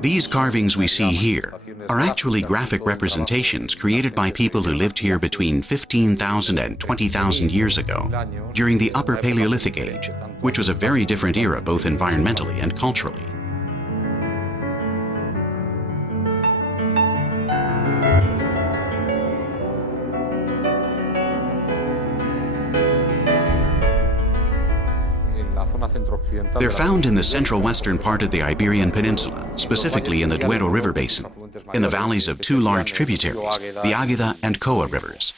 These carvings we see here are actually graphic representations created by people who lived here between 15,000 and 20,000 years ago, during the Upper Paleolithic Age, which was a very different era both environmentally and culturally. They're found in the central western part of the Iberian Peninsula, specifically in the Duero River basin, in the valleys of two large tributaries, the Águeda and Côa rivers.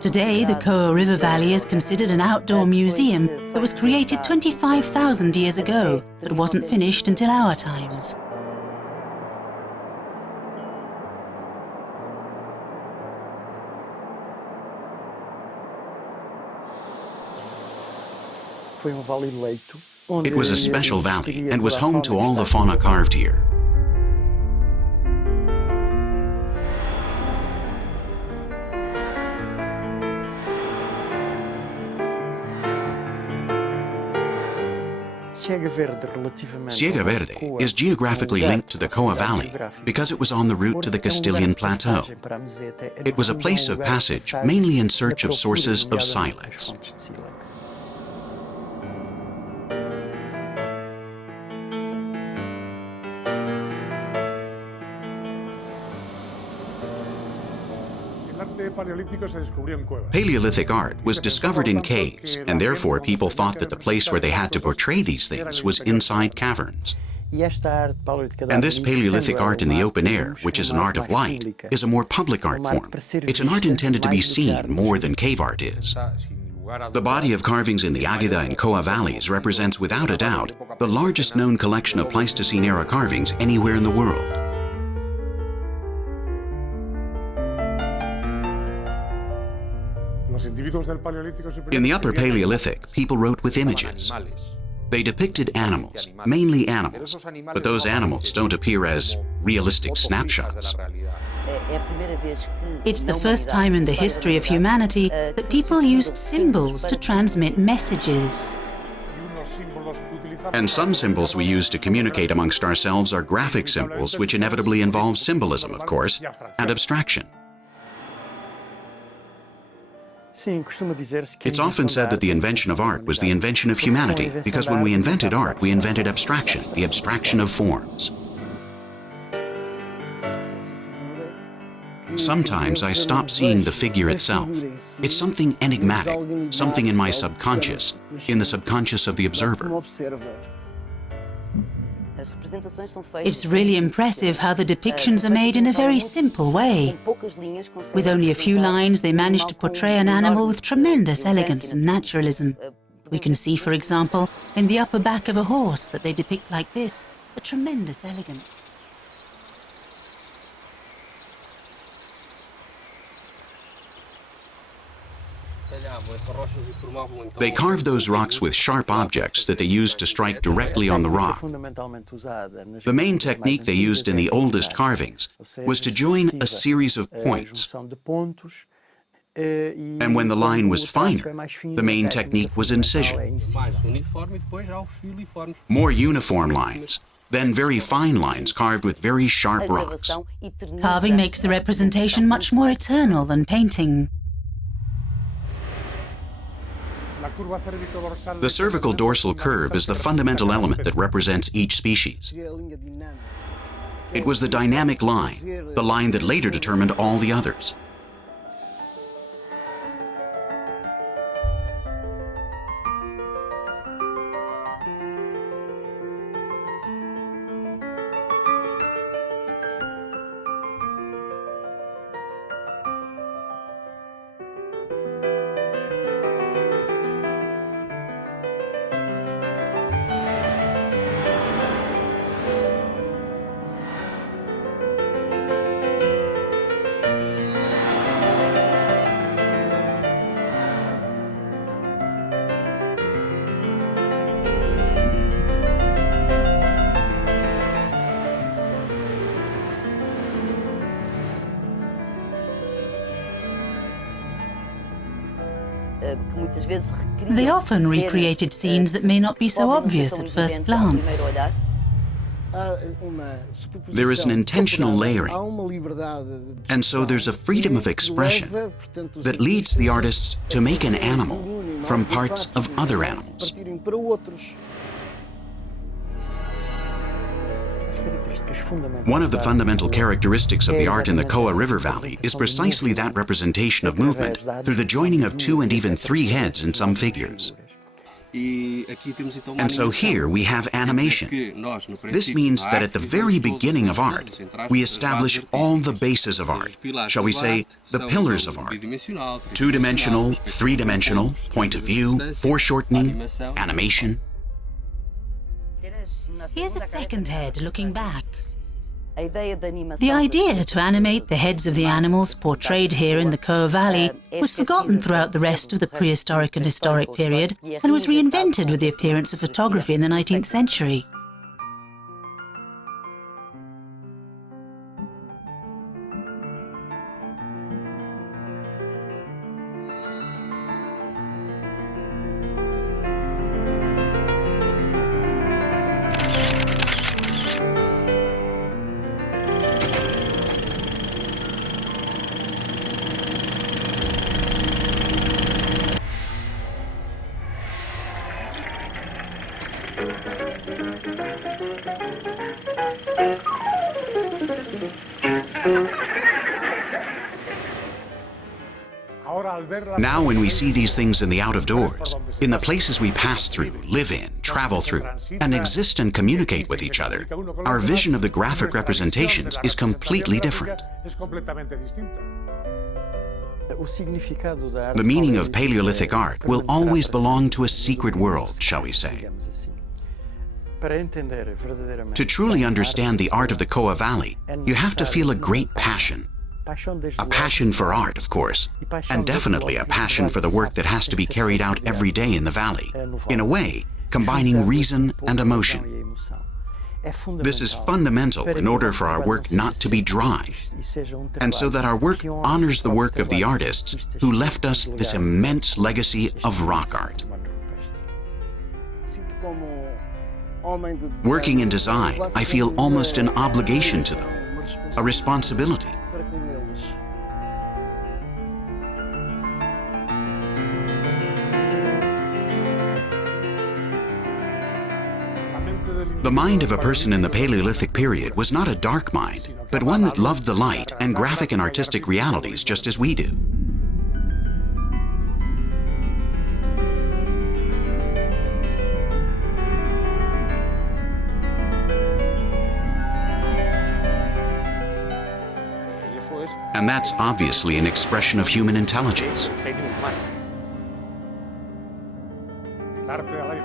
Today, the Côa River Valley is considered an outdoor museum that was created 25,000 years ago, but wasn't finished until our times. It was a special valley and was home to all the fauna carved here. Siega Verde is geographically linked to the Côa Valley because it was on the route to the Castilian Plateau. It was a place of passage mainly in search of sources of silex. Paleolithic art was discovered in caves, and therefore people thought that the place where they had to portray these things was inside caverns. And this Paleolithic art in the open air, which is an art of light, is a more public art form. It's an art intended to be seen more than cave art is. The body of carvings in the Águeda and Côa valleys represents without a doubt the largest known collection of Pleistocene-era carvings anywhere in the world. In the Upper Paleolithic, people wrote with images. They depicted animals, mainly animals, but those animals don't appear as realistic snapshots. It's the first time in the history of humanity that people used symbols to transmit messages. And some symbols we use to communicate amongst ourselves are graphic symbols, which inevitably involve symbolism, of course, and abstraction. It's often said that the invention of art was the invention of humanity, because when we invented art, we invented abstraction, the abstraction of forms. Sometimes I stop seeing the figure itself. It's something enigmatic, something in my subconscious, in the subconscious of the observer. It's really impressive how the depictions are made in a very simple way. With only a few lines, they manage to portray an animal with tremendous elegance and naturalism. We can see, for example, in the upper back of a horse that they depict like this, a tremendous elegance. They carved those rocks with sharp objects that they used to strike directly on the rock. The main technique they used in the oldest carvings was to join a series of points. And when the line was finer, the main technique was incision. More uniform lines, then very fine lines carved with very sharp rocks. Carving makes the representation much more eternal than painting. The cervical dorsal curve is the fundamental element that represents each species. It was the dynamic line, the line that later determined all the others. They often recreated scenes that may not be so obvious at first glance. There is an intentional layering, and so there's a freedom of expression that leads the artists to make an animal from parts of other animals. One of the fundamental characteristics of the art in the Côa River Valley is precisely that representation of movement through the joining of 2 and even 3 heads in some figures. And so here we have animation. This means that at the very beginning of art, we establish all the bases of art, shall we say, the pillars of art. 2-dimensional, 3-dimensional, point of view, foreshortening, animation. Here's a second head looking back. The idea to animate the heads of the animals portrayed here in the Côa Valley was forgotten throughout the rest of the prehistoric and historic period and was reinvented with the appearance of photography in the 19th century. Now when we see these things in the out-of-doors, in the places we pass through, live in, travel through, and exist and communicate with each other, our vision of the graphic representations is completely different. The meaning of Paleolithic art will always belong to a secret world, shall we say. To truly understand the art of the Côa Valley, you have to feel a great passion. A passion for art, of course, and definitely a passion for the work that has to be carried out every day in the valley, in a way, combining reason and emotion. This is fundamental in order for our work not to be dry, and so that our work honors the work of the artists who left us this immense legacy of rock art. Working in design, I feel almost an obligation to them, a responsibility. The mind of a person in the Paleolithic period was not a dark mind, but one that loved the light and graphic and artistic realities just as we do. And that's obviously an expression of human intelligence.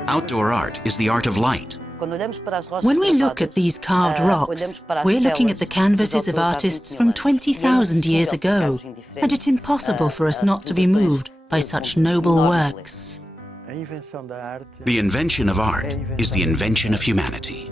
Outdoor art is the art of light. When we look at these carved rocks, we're looking at the canvases of artists from 20,000 years ago, and it's impossible for us not to be moved by such noble works. The invention of art is the invention of humanity.